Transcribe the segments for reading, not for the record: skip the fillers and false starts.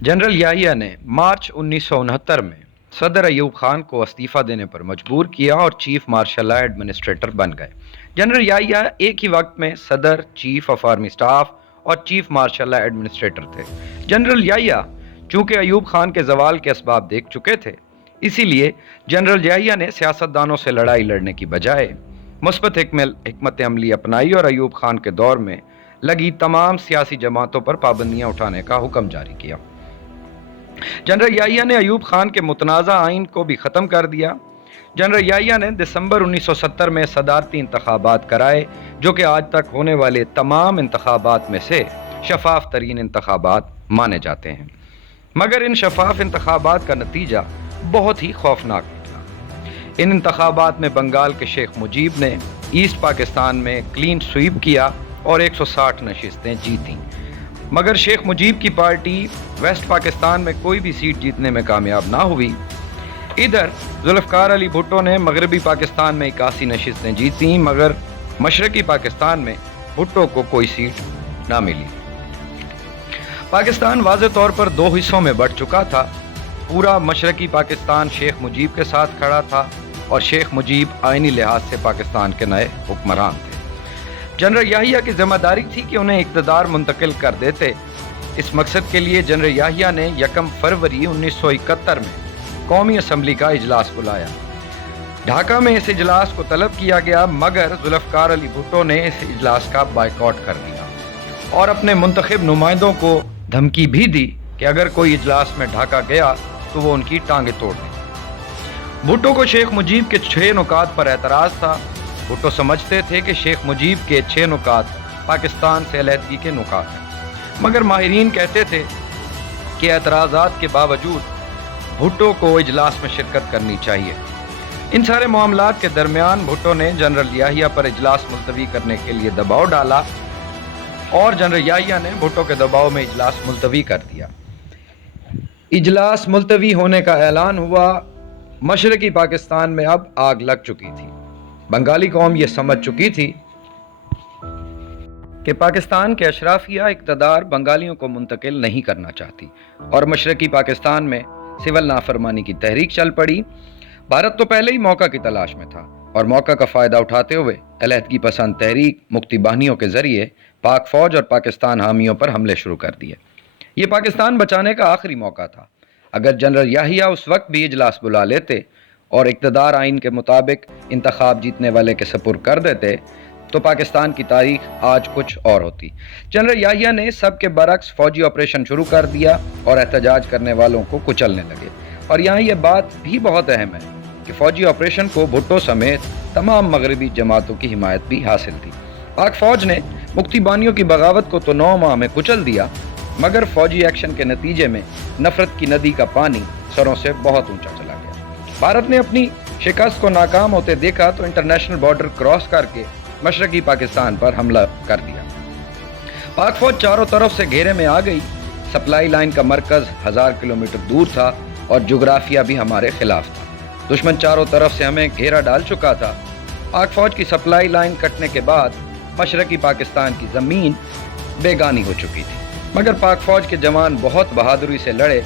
General Yahya ने मार्च 1969 में सदर अयूब खान को इस्तीफा देने पर मजबूर किया और चीफ मार्शल एडमिनिस्ट्रेटर बन गए। जनरल याहिया एक ही वक्त में सदर, चीफ ऑफ आर्मी स्टाफ और चीफ मार्शल एडमिनिस्ट्रेटर थे। जनरल याहिया चूंकि अयूब खान के जवाल के असबाब देख चुके थे, इसीलिए जनरल याहिया ने सियासतदानों से लड़ाई लड़ने की बजाय मुस्बत हिकमत अमली अपनाई और अयूब खान के दौर में लगी तमाम सियासी जमातों पर पाबंदियां उठाने का हुक्म जारी किया। जनरल याहिया ने अयूब खान के मुतनाज़ा आइन को भी ख़त्म कर दिया। जनरल याहिया ने दिसंबर 1970 में सदारती इंतखाबात कराए, जो कि आज तक होने वाले तमाम इंतखाबात में से शफाफ तरीन इंतखाबात माने जाते हैं। मगर इन शफाफ इंतखाबात का नतीजा बहुत ही खौफनाक निकला। इन इंतखाबात में बंगाल के शेख मुजीब ने ईस्ट पाकिस्तान में क्लीन स्वीप किया और 160 नशिस्तें जीतीं। मगर शेख मुजीब की पार्टी वेस्ट पाकिस्तान में कोई भी सीट जीतने में कामयाब ना हुई। इधर जुल्फ़िकार अली भुट्टो ने मगरबी पाकिस्तान में 81 नशिस्तें जीती, मगर मशरक़ी पाकिस्तान में भुट्टो को कोई सीट ना मिली। पाकिस्तान वाज़े तौर पर दो हिस्सों में बढ़ चुका था। पूरा मशरक़ी पाकिस्तान शेख मुजीब के साथ खड़ा था और शेख मुजीब आइनी लिहाज से पाकिस्तान के नए हुक्मरान थे। जनरल याहिया की जिम्मेदारी थी कि उन्हें इक़्तिदार मुंतकिल कर देते। इस मकसद के लिए जनरल याहिया ने 1 फरवरी 1971 में कौमी असम्बली का इजलास बुलाया। ढाका में इस इजलास को तलब किया गया, मगर जुल्फ़िकार अली भुट्टो ने इस इजलास का बायकॉट कर दिया और अपने मुंतखब नुमाइंदों को धमकी भी दी कि अगर कोई इजलास में ढाका गया तो वो उनकी टांगें तोड़ दें। भुट्टो को शेख मुजीब के 6 नुकात पर एतराज़ था। भुट्टो समझते थे कि शेख मुजीब के 6 नुकात पाकिस्तान से अलहदगी के नुकात हैं, मगर माहिरीन कहते थे कि एतराज़ात के बावजूद भुट्टो को इजलास में शिरकत करनी चाहिए। इन सारे मामलात के दरमियान भुट्टो ने जनरल याहिया पर इजलास मुलतवी करने के लिए दबाव डाला और जनरल याहिया ने भुट्टो के दबाव में इजलास मुलतवी कर दिया। इजलास मुलतवी होने का ऐलान हुआ। मशरक़ी पाकिस्तान में अब आग लग चुकी थी। बंगाली कौम ये समझ चुकी थी कि पाकिस्तान के अशराफिया इक़्तिदार बंगालियों को मुंतकिल नहीं करना चाहती और मशरक़ी पाकिस्तान में सिविल नाफरमानी की तहरीक चल पड़ी। भारत तो पहले ही मौका की तलाश में था और मौका का फ़ायदा उठाते हुए अलहदगी पसंद तहरीक मुक्ति बाहिनियों के ज़रिए पाक फ़ौज और पाकिस्तान हामियों पर हमले शुरू कर दिए। ये पाकिस्तान बचाने का आखिरी मौका था। अगर जनरल याहिया उस वक्त भी इजलास बुला लेते और इक़्तिदार आइन के मुताबिक इंतखाब जीतने वाले के सपुर्द कर देते तो पाकिस्तान की तारीख आज कुछ और होती। जनरल याहिया ने सबके बरक्स फौजी ऑपरेशन शुरू कर दिया और एहतजाज करने वालों को कुचलने लगे। और यहाँ ये बात भी बहुत अहम है कि फौजी ऑपरेशन को भुट्टो समेत तमाम मगरबी जमातों की हिमायत भी हासिल थी। पाक फ़ौज ने मुक्ति बानियों की बगावत को तो 9 माह में कुचल दिया, मगर फौजी एक्शन के नतीजे में नफरत की नदी का पानी सरों से बहुत ऊंचा चला गया। भारत ने अपनी शिकस्त को नाकाम होते देखा तो इंटरनेशनल बॉर्डर क्रॉस करके मशरक़ी पाकिस्तान पर हमला कर दिया। पाक फौज चारों तरफ से घेरे में आ गई। सप्लाई लाइन का मरकज़ 1000 किलोमीटर दूर था और जोग्राफिया भी हमारे खिलाफ था। दुश्मन चारों तरफ से हमें घेरा डाल चुका था। पाक फौज की सप्लाई लाइन कटने के बाद मशरक़ी पाकिस्तान की ज़मीन बेगानी हो चुकी थी, मगर पाक फौज के जवान बहुत बहादुरी से लड़े,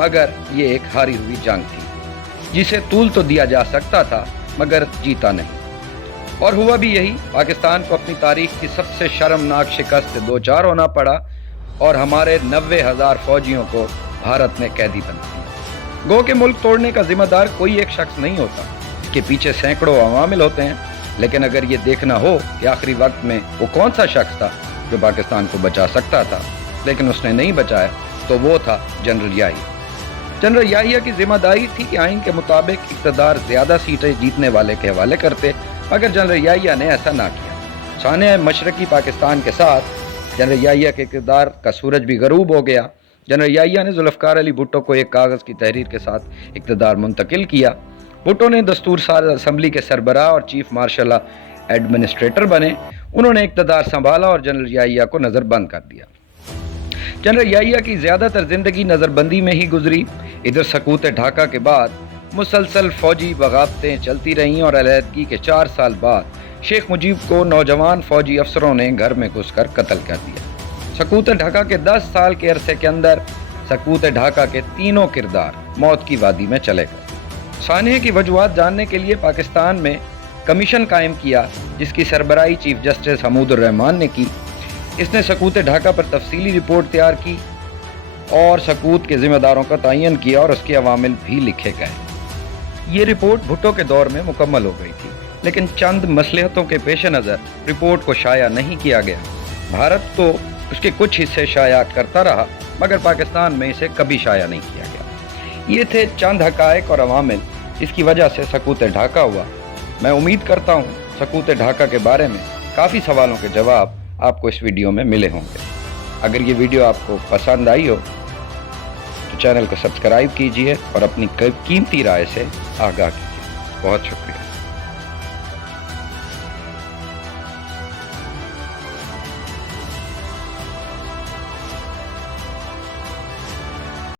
मगर ये एक हारी हुई जंग थी जिसे तूल तो दिया जा सकता था मगर जीता नहीं। और हुआ भी यही। पाकिस्तान को अपनी तारीख की सबसे शर्मनाक शिकस्त से दो चार होना पड़ा और हमारे 90,000 फौजियों को भारत ने कैदी बना दिया। गो के मुल्क तोड़ने का जिम्मेदार कोई एक शख्स नहीं होता, इसके पीछे सैकड़ों अवामिल होते हैं। लेकिन अगर ये देखना हो कि आखिरी वक्त में वो कौन सा शख्स था जो पाकिस्तान को बचा सकता था लेकिन उसने नहीं बचाया, तो वो था जनरल याहिया। जनरल याहिया की जिम्मेदारी थी कि आइन के मुताबिक इक़्तिदार ज़्यादा सीटें जीतने वाले के हवाले करते, मगर जनरल याहिया ने ऐसा ना किया। साने मशरक़ी पाकिस्तान के साथ जनरल याहिया के इक़्तिदार का सूरज भी गरूब हो गया। जनरल याहिया ने जुल्फ़िकार अली भुट्टो को एक कागज़ की तहरीर के साथ इक़्तिदार मुंतकिल किया। भुट्टो ने दस्तूर साज असम्बली के सरबराह और चीफ मार्शल एडमिनिस्ट्रेटर बने। उन्होंने इक़्तिदार संभाला और जनरल याहिया को नज़रबंद कर दिया। जनरल याहिया की ज़्यादातर ज़िंदगी नज़रबंदी में ही गुजरी। इधर सकूत ढाका के बाद मुसलसल फ़ौजी बगावतें चलती रहीं और अलहदगी के 4 साल बाद शेख मुजीब को नौजवान फ़ौजी अफसरों ने घर में घुसकर कत्ल कर दिया। सकूत ढाका के 10 साल के अरसे के अंदर सकूत ढाका के तीनों किरदार मौत की वादी में चले गए। सानहे की वजूहात जानने के लिए पाकिस्तान में कमीशन कायम किया, जिसकी सरबराही चीफ जस्टिस हमूदुर रहमान ने की। इसने सकूत ढाका पर तफसीली रिपोर्ट तैयार की और सकूत के जिम्मेदारों का तयन किया और उसके अवामिल भी लिखे गए। ये रिपोर्ट भुट्टो के दौर में मुकम्मल हो गई थी, लेकिन चंद मसलहतों के पेश नज़र रिपोर्ट को शाया नहीं किया गया। भारत तो उसके कुछ हिस्से शाया करता रहा, मगर पाकिस्तान में इसे कभी शाया नहीं किया गया। ये थे चंद हकायक और अवामिल जिसकी वजह से सकूत ढाका हुआ। मैं उम्मीद करता हूँ सकूत ढाका के बारे में काफ़ी सवालों के जवाब आपको इस वीडियो में मिले होंगे। अगर ये वीडियो आपको पसंद आई हो तो चैनल को सब्सक्राइब कीजिए और अपनी कीमती राय से आगाह कीजिए। बहुत शुक्रिया।